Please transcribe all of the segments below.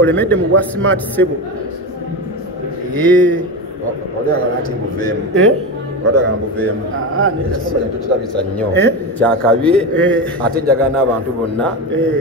olemedde mu bwa smart sebo oyagala ati mbuveemu oyagala mbuveemu tukirabisa nnyo kyakabi ate njagala n'abantu bonna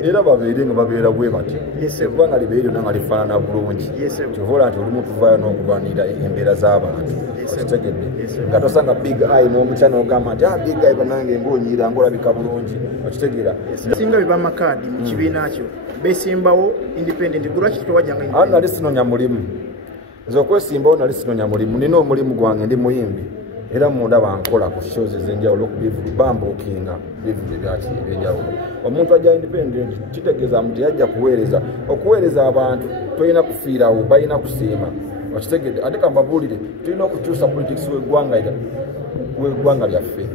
era babeere nga babeera bwe batyo eggwanga libeere lyonna nga lifaanana bulungi kivuula nti olumu tuvaayo n'okulwanira embeera z'abantu okitegedde nga tosanga big eye n'omukyana ogamba nti big eye banange ng'onyiira ng'olabika bulungi okitegeera singa biba amakaadi mu kibiina kyo beesimbawo independent gulwaki tewajjanga awo nali sinoonya mulimu nze okwesimbawo nali sinoonya mulimu nina omulimu gwange ndi muyimbi era munda bankola ku shows ez'enjawulo ku bivulu bambuukinga bivulu ebyenjawulo omuntu ajja independent kitegeeza nti yajja kuweereza okuweereza abantu tolina kufiirawo balina kusiima okitegedde ate kambabuulire tulina okukyusa politics w'eggwanga lyaffe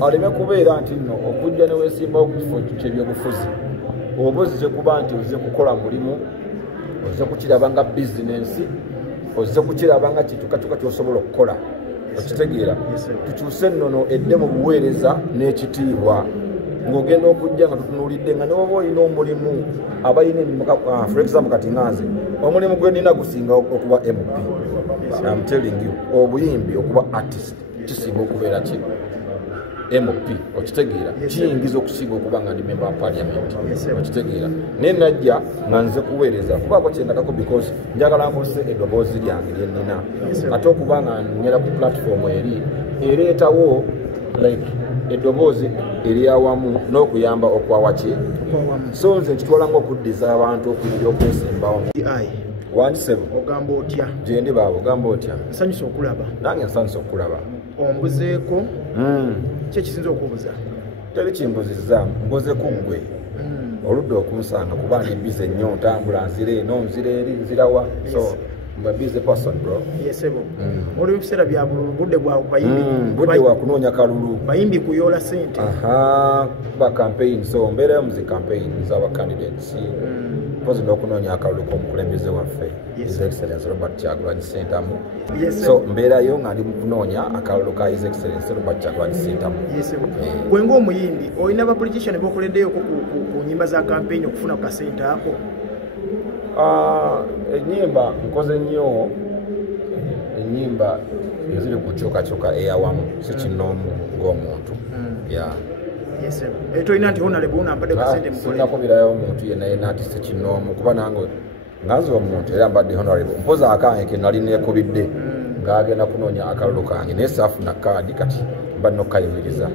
aleme kubeera nti nno okujja ne weesimbawo ku kifo ky'ebyobufuzi oba ozze kuba nti ozze kukola mulimu ozze kukiraba nga bizinensi ozze kukiraba nga kitukakyuka kyosobola okukola okitegeera tukyuse ennono edde mu buweereza n'ekitiibwa ng'ogenda okujja nga tutunuulidde nga ne bwoba olina omulimu abalina emirimu for example kati nganze omulimu gwe nina gusinga okuba MP I'm telling you obuyimbi okuba artist kisinga okubeera ki MP okitegeera kiyingiza okusinga okuba nga ndi member wa parliament okitegeera naye najja nga nze kuweereza kubaako kyendakako because njagala mbuse eddoboozi lyange lye nnina ate okuba nga nyera ku platform eri ereetawo like eddoboozi eryawamu n'okuyamba okwawaki so nze nkitwala ng'okuddiza abantu okuyingira okwesimbawo wandisebo ogamba otya gyendi baabo ogamba otya nsanyusa okulaba nange nsanyusa okulaba ombuzeeko ki ekisinza okubuza teri kimbuzizza mbuze ku ggwe oludde okunsanga kuba ndi bize nnyo ntambula nzira eno nzira eri nzirawa so I'm a busy person bro yesebo oli biseera bya bululu budde bwa bayimbi budde wa kunoonya kalulu bayimbi kuyola sente ba campaign so mbeera mu zi campaign z'aba candidates pozi n'okunoonya akalulu k'omukulembeze waffe His Excellency Robert Kyagulanyi Ssentamu so mbeerayo nga ndi mu kunoonya akalulu ka His Excellency Robert Kyagulanyi Ssentamu gwe ng'omuyimbi olina ba politician b'okuleddeyoko ku nnyimba za campaign okufuna ku kasente ako ennyimba nkoze nnyo ennyimba eziri ku kyukakyuka eyawamu si kinoomu ng'omuntu tolina nti honorable unampadde kasente sinakubirayo omuntu yenna nti si kinoomu kuba nange nganze omuntu era mbadde honorable mpoza akange ke nali neekubidde ng'agenda kunoonya akalulu kange naye saafuna kaadi kati mbadde n'okukayimiriza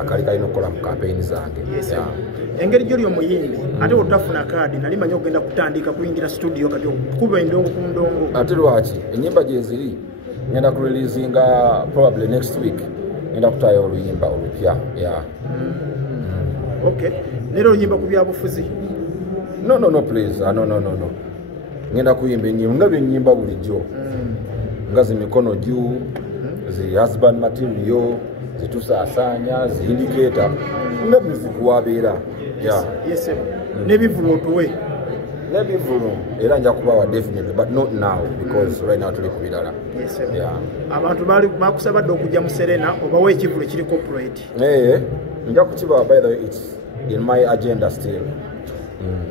akali kalina okukola mu kampeyini zange engeri gy'oli omuyimbi ate otafuna kaadi nali manyi ogenda kutandika kuyingira studio kati okuba endongo ku ndongo ate lwaki ennyimba gye ziri ngenda kureleasinga probably next week ngenda kutaayo oluyimba olupya nera oluyimba ku byabufuzi no please no ngenda kuyimba ennyimba nga byennyimba bulijjo nga zimikono juu zi husband material zitusaasaanya zi indicator nga bizikuwabeera n'ebivulu otuwe n'ebivulu era nja kubawa definitely but not now because right now tuli ku birala abantu bakusabadde okujja mu Serena obawa ekivulu kiri corporate nja kukibawa by the way it's in my agenda still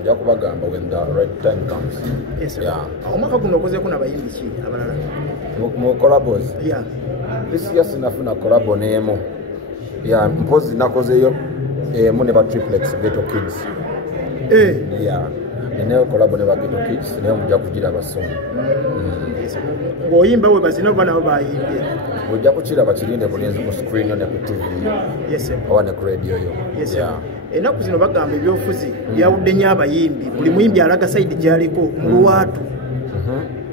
nja kubagamba when the right time comes omwaka guno okozeeko n'abayimbi ki abalala mu collabos this year sinafuna collabo n'emu mpozi nakozeyo emu ne ba triplex Ghetto Kids neneyo collabo ne ba Ghetto Kids naye mujja kugiraba soon ng'oyimba we bazina oba nabo bayimbye ojja kukiraba kirinde bulinzi ku screen yo ne ku TV oba ne ku radio yo ennaku zino bagamba ebyobufuzi byawudde nnyo abayimbi buli muyimbi alaga sayidi gy'aliko mu lwatu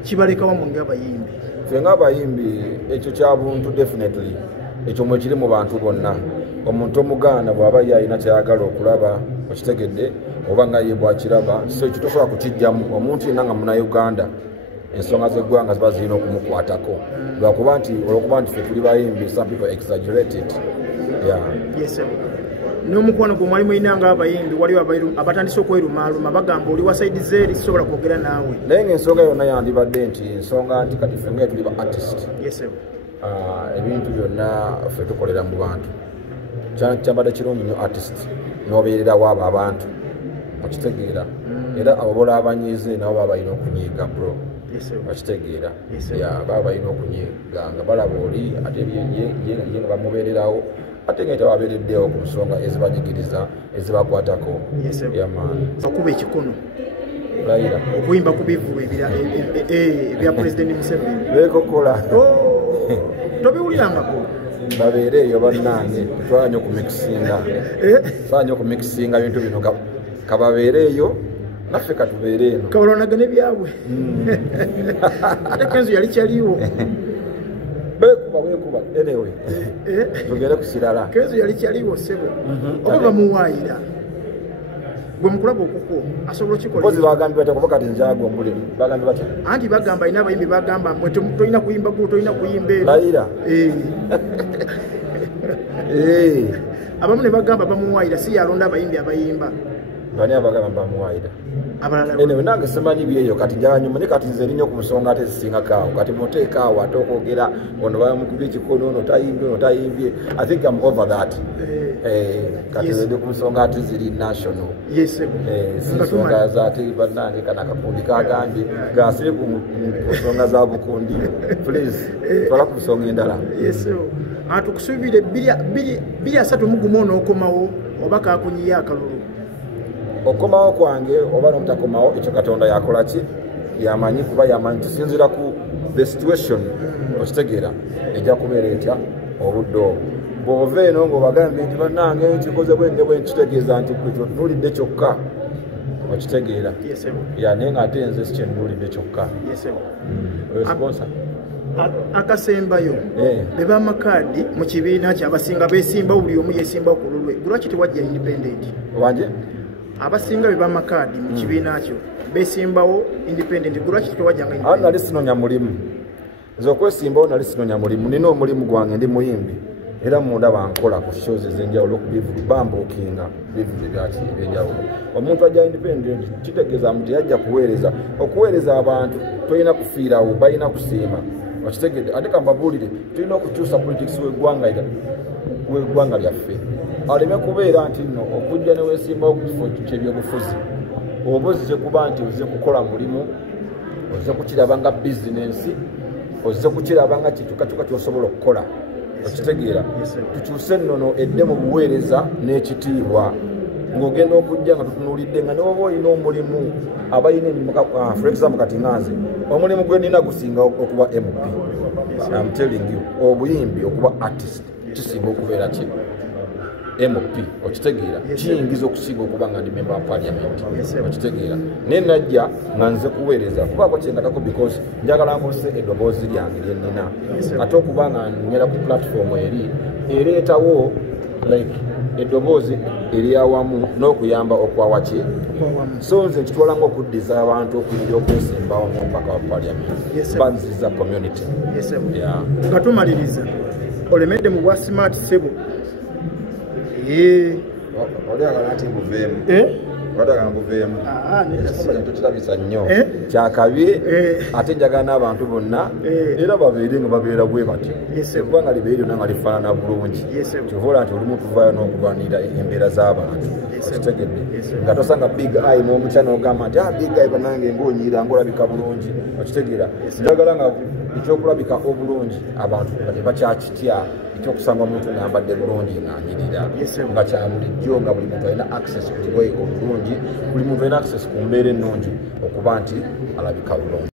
kibaleka wamu ng'abayimbi ffe ng'abayimbi ekyo kya buntu definitely ekyo mwe kiri mu bantu bonna omuntu omugaana bw'aba ye alina kyayagala okulaba okitegedde oba nga ye bw'akiraba so ekyo tosobola kukijjamu omuntu yenna nga munnauganda ensonga z'eggwanga ziba zirina okumukwatako lwakuba nti olwokuba nti ffe tuli bayimbi some people exaggerated n'omukwano gwe mwali mulina ng'abayimbi waliwo abatandise okwerumaaluma bagamba oli wa sayidi zeeri sisobola kwogera naawe naye ng'ensonga yonna yandibadde nti ensonga nti kati ffe nga tuli ba artist ebintu byonna ffe tukolera mu bantu kyambadde kirungi nnyo artist n'obeererawo abo abantu okitegeera era abobola abanyiize nabo baba balina okunyiiga bro okitegeera baba balina okunyiiga nga balaba oli ate ye nga bamubeererawo ate nga tebabeereddewo ku nsonga ezibanyigiriza ezibakwatako yamaani okuba ekikono Raila okuyimba ku bivuba ebya President Museveni beekokola tobiwulirangako babeere eyo bannange twala nnyo okumikisinga bintu bino kababeere eyo naffe katubeere eno kabalonagane byabwe ate kenzo yali kyaliwo beekuba anyway tugere ku kirala kenzo yali kyaliwo sebo oba bamuwaayira gwe mukulaba okuko asobola okikola bagambye batya kuba kati njaga omuliro bagambye batya anti bagamba alina abayimbi bagamba mwe tolina kuyimba gulo tolina kuyimba Raila abamu ne bagamba bamuwaayira si yalonda abayimbi abayimba bani abagamba bamuwaayira abalala enewe nange simanyi byeyo kati janyuma ne kati nze erinnya ku nsonga ate zisingakaawo kati muteekaawo ate okwogera ono bamukubye ekikono ono tayimbye I think I'm over that kati ndi ku nsonga ate ziri national nsonga zate bannange kana akakundi kagambye gasire ku nsonga za bukundi please twala ku nsonga endala tukusuubire 231 n'okomawo oba kakunyiye akalulu okomawo kwange oba n'omutakomawo ekyo katonda yakola ki yamanyi kuba yamanyi kisinzira ku the situation okitegeera ejja kubeera etya obudde obwo bw'ova eno ng'obagambye nti bannange nkikoze bwenge bwe nkitegeeza nti kwe kyotunuulidde kyokka okitegeera naye ng'ate nze si kyenunuulidde kyokka responsa akasembayo be bamakaadi mu kibiina kyabasinga beesimbawo buli omu yeesimbawo ku lulwe lwaki tewajja independent wanje abasinga be bamakaadi mu kibiina kyo beesimbawo independent lwaki tewajjanga awo nali sinoonya mulimu nze okwesimbawo nali sinoonya mulimu nina omulimu gwange ndi muyimbi era munda bankola ku shows ez'enjawulo okubivulu bambuukinga bivulu ebyenjawulo omuntu ajja independent kitegeeza nti yajja kuweereza okuweereza abantu tolina kufiirawo balina kusiima okitegedde ate kambabuulire tulina okukyusa politics w'eggwanga lyaffe aleme kubeera nti nno okujja ne weesimbawo ku kifo ky'ebyobufuzi oba ozze kuba nti ozze kukola mulimu ozze kukiraba nga bizinensi ozze kukiraba nga kitukakyuka kyosobola okukola okitegeera tukyuse nnono edde mu buweereza n'ekitiibwa ng'ogenda okujja nga tutunuulidde nga ne waba olina omulimu abalina for example kati nganze omulimu gwe nina gusinga okuba MP I'm telling you obuyimbi okuba artist kisinga okubeera ki MP okitegeera kiyingiza okusinga okuba nga ndi member wa parliament okitegeera naye najja nga nze kuweereza kubaako kyendakako because njagala nkozese eddoboozi lyange lye nnina ate okuba nga nyera ku platform eri ereetawo like eddoboozi eryawamu n'okuyamba okwawaki so nze nkitwala ng'okuddiza abantu okuyingira okwesimbawo ng'omubaka wa parliament banziza community nga tumaliriza olemedde mu bwa smart sebo olyagala nti buveemu watagala buveemu tukirabisa nnyo kyakabye ate njagala n'abantu bonna era babeere nga babeera bwe batyo eggwanga libeere lyonna nga lifaanana bulungi kyovola nti olimu tuvaayo n'okulwanira embeera z'abantu okitegedde nga tosanga big eye n'omukya n'ogamba nti big eye banange ng'onyiira ng'olabika bulungi okitegeera njagala nga ekyokulabika obulungi abantu nga tebakyakitya ekyokusanga omuntu ng'ambadde bulungi ng'anyirira nga kya bulijjo nga buli muntu alina access ku kigoye obulungi buli muntu alina access ku mbeera ennungi okuba nti alabika bulungi.